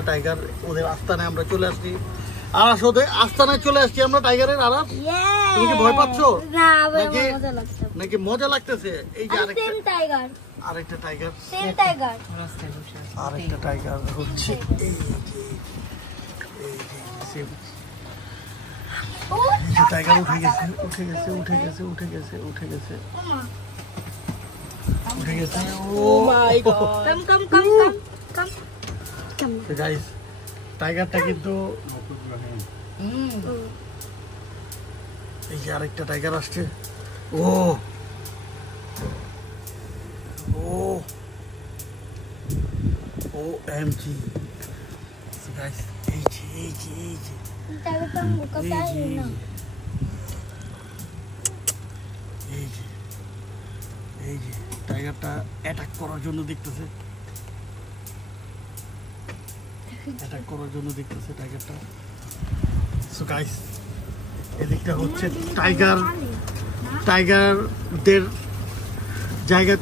Tiger ওদের আস্তানায় আমরা চলে আসছি। আরাস ওদের আস্তানায় চলে আসছি আমরা টাইগারের। আরাস তুমি কি ভয় পাচ্ছ নাকি মজা লাগতেছে? এই যে আরেকটা টাইগার হচ্ছে টাইগার উঠে গেছে। গাইস টাইগারটা কিন্তু এই যে আরেকটা টাইগার আসছে। ও ও ও এমজি গাইস, এই যে টাইগারটা অ্যাটাক করার জন্য দেখতেছে টাইগারটা। সো গাইস এদিকটা হচ্ছে টাইগারদের জায়গা।